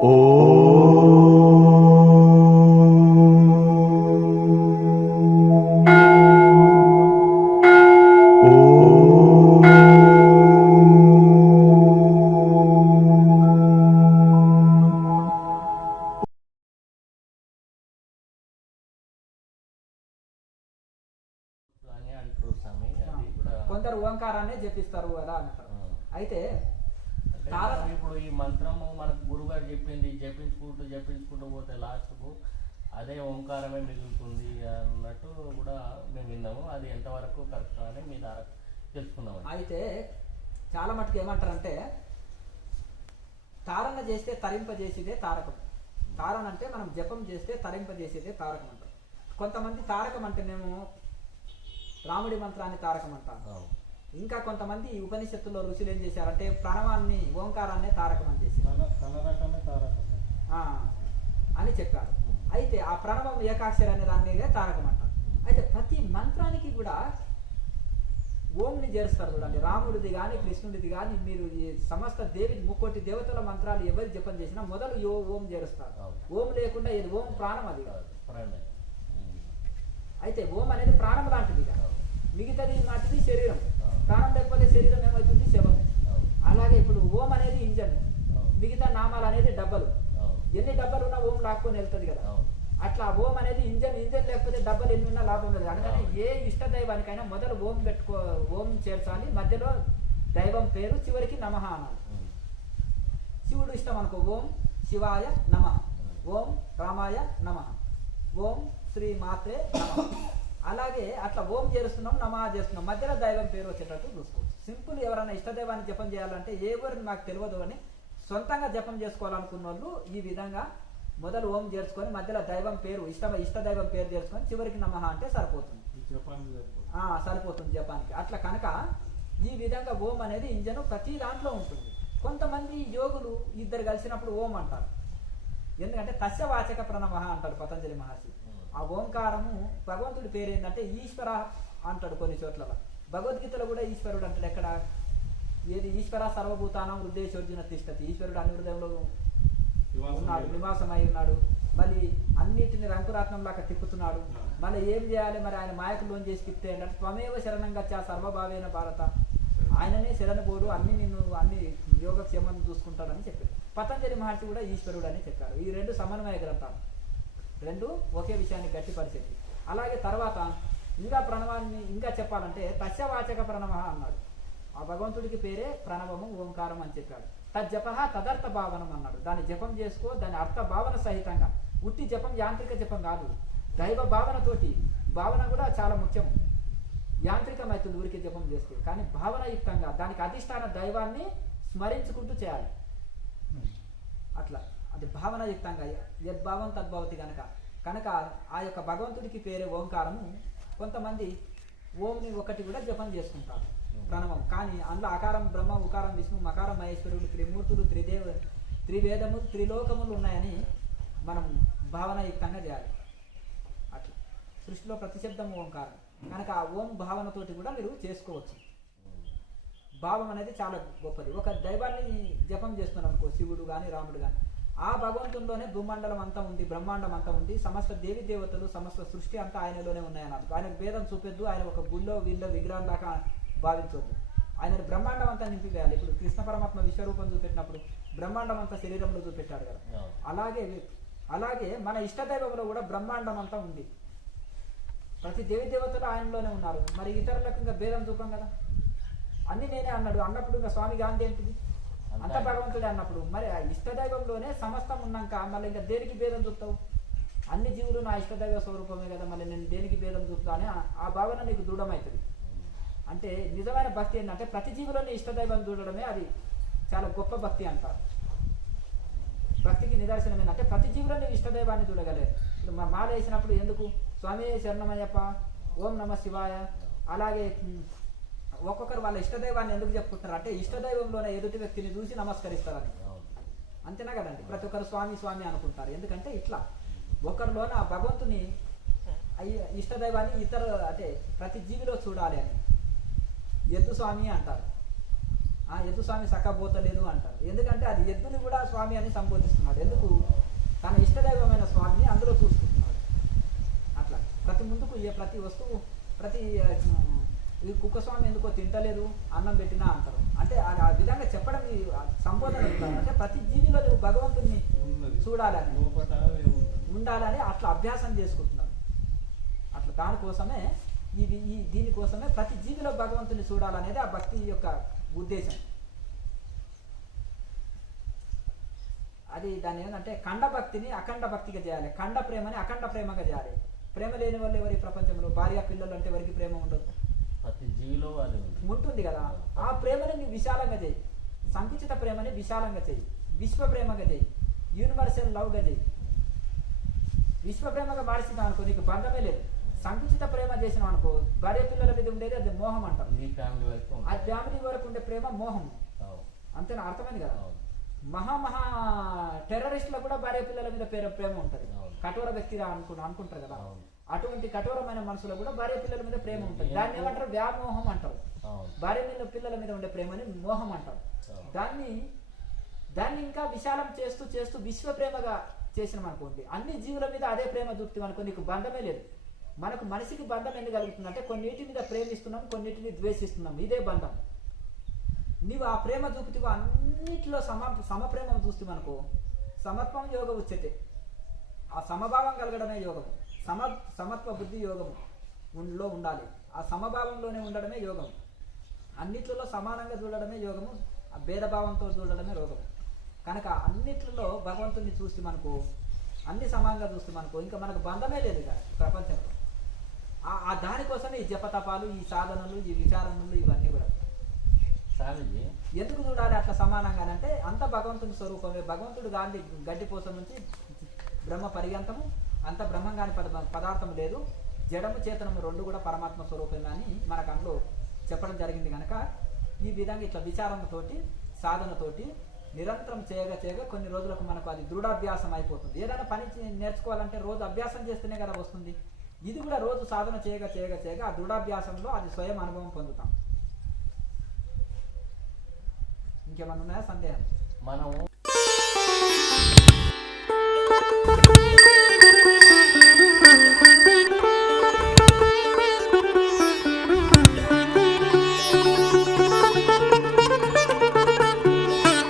కొందరు ఓంకారాన్ని జపిస్తారు కదా అంటారు. అయితే ఇప్పుడు ఈ మంత్రము మనకు గురుగారు చెప్పింది జపించుకుంటూ పోతే లాస్ట్కు అదే ఓంకారమే మిగులుతుంది అన్నట్టు కూడా మేము విన్నాము. అది ఎంతవరకు కరెక్ట్ అని మీ ద్వారా తెలుసుకున్నాము. అయితే చాలా మటుకు ఏమంటారంటే తారణ చేస్తే తరింపజేసేదే తారకం. తారణ అంటే మనం జపం చేస్తే తరింపజేసేదే తారకం అంటారు. కొంతమంది తారకం అంటేనేమో రాముడి మంత్రాన్ని తారకం అంటారు. ఇంకా కొంతమంది ఈ ఉపనిషత్తుల్లో ఋషులు ఏం చేశారంటే ప్రణవాన్ని ఓంకారాన్ని తారకం అని చేశారు అని చెప్పారు. అయితే ఆ ప్రణవం ఏకాక్షరి అనే దాన్ని తారకం అంటారు. అయితే ప్రతి మంత్రానికి కూడా ఓంని చేరుస్తారు. చూడండి, రాముడిది కానీ కృష్ణుడిది కానీ మీరు ఈ సమస్త ముక్కోటి దేవతల మంత్రాలు ఎవరి జపం చేసినా మొదలు ఓం చేరుస్తారు. ఓం లేకుండా ఇది ఓం ప్రాణం అది కాదు. అయితే ఓం అనేది ప్రాణం లాంటిది కాదు. మిగతాది నాటిది శరీరం. ప్రాణం లేకపోతే శరీరం ఏమవుతుంది? శవమే. అలాగే ఇప్పుడు ఓం అనేది ఇంజన్, మిగతా నామాలు అనేది డబ్బలు. ఎన్ని డబ్బలు ఉన్నా ఓం లాక్కొని వెళ్తుంది కదా. అట్లా ఓం అనేది ఇంజన్ లేకపోతే డబ్బలు ఎన్ని ఉన్నా లాభం లేదు. అందుకని ఏ ఇష్ట దైవానికైనా మొదలు ఓం చేర్చాలి, మధ్యలో దైవం పేరు, చివరికి నమః అనాలి. శివుడు ఇష్టం అనుకో, ఓం శివాయ నమః, ఓం రామాయ నమః, ఓం శ్రీ మాత్రే నమః. అలాగే అట్లా ఓం చేస్తున్నాం, నమః చేస్తున్నాం, మధ్యలో దైవం పేరు వచ్చేటట్టు చూసుకోవచ్చు. సింపుల్. ఎవరైనా ఇష్టదైవాన్ని జపం చేయాలంటే ఎవరిని నాకు తెలియదు అని సొంతంగా జపం చేసుకోవాలనుకున్న వాళ్ళు ఈ విధంగా మొదలు ఓం చేర్చుకొని మధ్యలో దైవం పేరు ఇష్టదైవం పేరు చేర్చుకొని చివరికి నమః అంటే సరిపోతుంది. సరిపోతుంది జపానికి. అట్లా కనుక ఈ విధంగా ఓం అనేది ఇంజను ప్రతి దాంట్లో ఉంటుంది. కొంతమంది యోగులు ఇద్దరు కలిసినప్పుడు ఓం అంటారు. ఎందుకంటే తస్యవాచక ప్రణమః అంటాడు పతంజలి మహర్షి. ఆ ఓంకారము భగవంతుడి పేరు ఏంటంటే ఈశ్వర అంటాడు కొన్ని చోట్ల. భగవద్గీతలో కూడా ఈశ్వరుడు అంటాడు. ఎక్కడ? ఏది? ఈశ్వర సర్వభూతానం హృదయేషోర్జున తిష్టతి. ఈశ్వరుడు అన్ని హృదయంలో ఉన్నాడు, నివాసమై ఉన్నాడు. మళ్ళీ అన్నిటిని రంకురాత్నంలాగా తిప్పుతున్నాడు. మళ్ళీ ఏం చేయాలి? మరి ఆయన మాయకు లోన్ చేసి తిప్పితే అంటే త్వమేవ శరణం గచ్చా సర్వభావేన భారత. ఆయననే శరణబోడు, అన్ని యోగక్షేమాన్ని చూసుకుంటాడని చెప్పారు. పతంజలి మహర్షి కూడా ఈశ్వరుడు అని చెప్పారు. ఈ రెండు సమన్వయ గ్రంథాలు, రెండు ఒకే విషయాన్ని గట్టిపరిచేది. అలాగే తర్వాత ఇంకా ప్రణవాన్ని ఇంకా చెప్పాలంటే తస్యవాచక ప్రణవ అన్నాడు. ఆ భగవంతుడికి పేరే ప్రణవము, ఓంకారం అని చెప్పాడు. తజ్జప తదర్థ భావనం అన్నాడు. దాన్ని జపం చేసుకో, దాని అర్థ భావన సహితంగా. ఉట్టి జపం యాంత్రిక జపం కాదు, దైవ భావనతోటి. భావన కూడా చాలా ముఖ్యము. యాంత్రికమైతుంది ఊరికి జపం చేస్తే, కానీ భావనయుక్తంగా దానికి అధిష్టాన దైవాన్ని స్మరించుకుంటూ చేయాలి. అట్లా అది భావనయుక్తంగా. యద్భావం తద్భవతి కనుక ఆ యొక్క భగవంతుడికి పేరే ఓంకారము. కొంతమంది ఓంని ఒకటి కూడా జపం చేసుకుంటారు, ప్రణవం. కానీ అందులో ఆకారం బ్రహ్మ, ఉకారం విష్ణు, మకారం మహేశ్వరుడు, త్రిమూర్తులు, త్రివేదములు, త్రిలోకములు ఉన్నాయని మనం భావనయుక్తంగా చేయాలి. అట్లా సృష్టిలో ప్రతిశబ్దం ఓంకారం కనుక ఆ ఓం భావనతోటి కూడా మీరు చేసుకోవచ్చు. భావం అనేది చాలా గొప్పది. ఒక దైవాన్ని జపం చేస్తున్నాం అనుకో, శివుడు కానీ రాముడు కానీ, ఆ భగవంతుల్లోనే భూమండలం అంతా ఉంది, బ్రహ్మాండం అంతా ఉంది, సమస్త దేవి దేవతలు, సమస్త సృష్టి అంతా ఆయనలోనే ఉన్నాయన్నారు. ఆయనకు భేదం చూపెద్దు, ఆయన ఒక గుళ్ళో విగ్రహం దాకా భావించవద్దు. ఆయన బ్రహ్మాండం అంతా నింపివేయాలి. ఇప్పుడు కృష్ణ పరమాత్మ విశ్వరూపం చూపెట్టినప్పుడు బ్రహ్మాండం అంతా శరీరంలో చూపెట్టాడు కదా. అలాగే మన ఇష్టదైవంలో కూడా బ్రహ్మాండం అంతా ఉంది. ప్రతి దేవి దేవతలు ఆయనలోనే ఉన్నారు. మరి ఇతరులకు ఇంకా భేదం చూపం కదా. అన్ని నేనే అన్నప్పుడు ఇంకా స్వామి గాంధీ ఏంటిది? అంత భగవంతుడే అన్నప్పుడు మరి ఆ ఇష్టదైవంలోనే సమస్తం ఉన్నాక మళ్ళీ ఇంకా దేనికి భేదం చూపుతావు? అన్ని జీవులు నా ఇష్టదైవ స్వరూపమే కదా, మళ్ళీ నేను దేనికి భేదం చూపుతా అని ఆ భావన నీకు దృఢమవుతుంది. అంటే నిజమైన భక్తి ఏంటంటే ప్రతి జీవులోని ఇష్టదైవం చూడడమే అది చాలా గొప్ప భక్తి అంటారు. భక్తికి నిదర్శనం ఏంటంటే ప్రతి జీవులోని ఇష్టదైవాన్ని చూడగలే. ఇప్పుడు మాల వేసినప్పుడు ఎందుకు స్వామి శరణమయ్యప్ప, ఓం నమ శివాయ, అలాగే ఒక్కొక్కరు వాళ్ళ ఇష్టదైవాన్ని ఎందుకు చెప్పుకుంటారు అంటే ఇష్టదైవంలోనే ఎదుటి వ్యక్తిని చూసి నమస్కరిస్తారని. అంతేనా కదండి? ప్రతి ఒక్కరు స్వామి స్వామి అనుకుంటారు. ఎందుకంటే ఇట్లా ఒకరిలోన భగవంతుని ఇష్టదైవాన్ని ఇతర అంటే ప్రతి జీవిలో చూడాలి అని ఎద్దు స్వామి అంటారు. ఎద్దు స్వామి సక్కపోతలేదు అంటారు. ఎందుకంటే అది ఎద్దుని కూడా స్వామి అని సంబోధిస్తున్నాడు. ఎందుకు? తన ఇష్టదైవమైన స్వామిని అందులో చూసుకుంటున్నాడు. అట్లా ప్రతి వస్తువు ఈ కుక్క స్వామి ఎందుకో తింటలేదు అన్నం పెట్టినా అంటారు. అంటే ఆ విధంగా చెప్పడం సంబోధన అవుతారు. అంటే ప్రతి జీవిలో నువ్వు భగవంతుని చూడాలని ఉండాలని అట్లా అభ్యాసం చేసుకుంటున్నారు. అట్లా దానికోసమే దీనికోసమే ప్రతి జీవిలో భగవంతుని చూడాలనేది ఆ భక్తి యొక్క ఉద్దేశం. అది దాన్ని ఏంటంటే ఖండ భక్తిని అఖండ భక్తిగా చేయాలి, ఖండ ప్రేమని అఖండ ప్రేమగా చేయాలి. ప్రేమ లేని వాళ్ళు ఎవరి ప్రపంచంలో భార్య పిల్లలు అంటే ఎవరికి ప్రేమ ఉండదు, ప్రతి జీవిలో అది ఉంటుంది కదా. ఆ ప్రేమని నువ్వు విశాలంగా చేయి, సంకుచిత ప్రేమని విశాలంగా చేయి, విశ్వ ప్రేమగా చేయి, యూనివర్సల్ లవ్గా చేయి. విశ్వ ప్రేమగా మార్చిందాం అనుకో నీకు బంధమే లేదు. సంకుచిత ప్రేమ చేసినాం అనుకో భార్య పిల్లల మీద ఉండేది అది మోహం అంటారు. ఆ ఫ్యామిలీ వరకు ఉండే ప్రేమ మోహం. అంతేనా? అర్థమైంది కదా. మహా టెర్రరిస్టులకు కూడా భార్య పిల్లల మీద ప్రేమ ఉంటుంది. కఠోర వ్యక్తిగా అనుకుంటారు కదా. అటువంటి కఠోరమైన మనసులో కూడా భార్య పిల్లల మీద ప్రేమ ఉంటుంది. దాన్ని ఏమంటారు? వ్యామోహం అంటారు. భార్య మీద పిల్లల మీద ఉండే ప్రేమని మోహం అంటారు. దాన్ని ఇంకా విశాలం చేస్తూ చేస్తూ విశ్వ ప్రేమగా చేసినాం అనుకోండి, అన్ని జీవుల మీద అదే ప్రేమ చూపుతాం అనుకో నీకు బంధమే లేదు. మనకు మనిషికి బంధం ఎందుకు కలుగుతుందంటే కొన్నిటి మీద ప్రేమిస్తున్నాం, కొన్నిటిని ద్వేషిస్తున్నాం. ఇదే బంధం. నీవు ఆ ప్రేమ చూపుతూ అన్నిటిలో సమప్రేమ చూస్తామనుకో సమత్వం యోగం ఉచ్యతే. ఆ సమభావం కలగడమే యోగం. సమత్వ బుద్ధి యోగములో ఉండాలి. ఆ సమభావంలోనే ఉండడమే యోగం. అన్నిట్లలో సమానంగా చూడడమే యోగము, ఆ భేదభావంతో చూడడమే రోగం. కనుక అన్నిట్లలో భగవంతుడిని చూస్తే మనకు అన్ని సమానంగా చూస్తే మనకు ఇంకా మనకు బంధమే లేదు ఇక ప్రపంచంలో. ఆ దానికోసమే ఈ జపతపాలు, ఈ సాధనలు, ఈ విచారణలు ఇవన్నీ కూడా. ఎందుకు చూడాలి అట్లా సమానంగానంటే అంత భగవంతుని స్వరూపమే. భగవంతుడు గాంధీ గడ్డిపోసం నుంచి బ్రహ్మ పర్యంతము అంత బ్రహ్మం కాని పదార్థం లేదు. జడము చేతనము రెండు కూడా పరమాత్మ స్వరూపమే అని మనకు అందులో చెప్పడం జరిగింది. కనుక ఈ విధంగా ఇట్లా విచారణతోటి సాధనతోటి నిరంతరం చేయగా కొన్ని రోజులకు మనకు అది దృఢాభ్యాసం అయిపోతుంది. ఏదైనా పని నేర్చుకోవాలంటే రోజు అభ్యాసం చేస్తేనే కదా వస్తుంది. ఇది కూడా రోజు సాధన చేయగా ఆ దృఢాభ్యాసంలో అది స్వయం అనుభవం పొందుతాం. ఇంకేమన్నా ఉన్నాయా సందేహం? మనము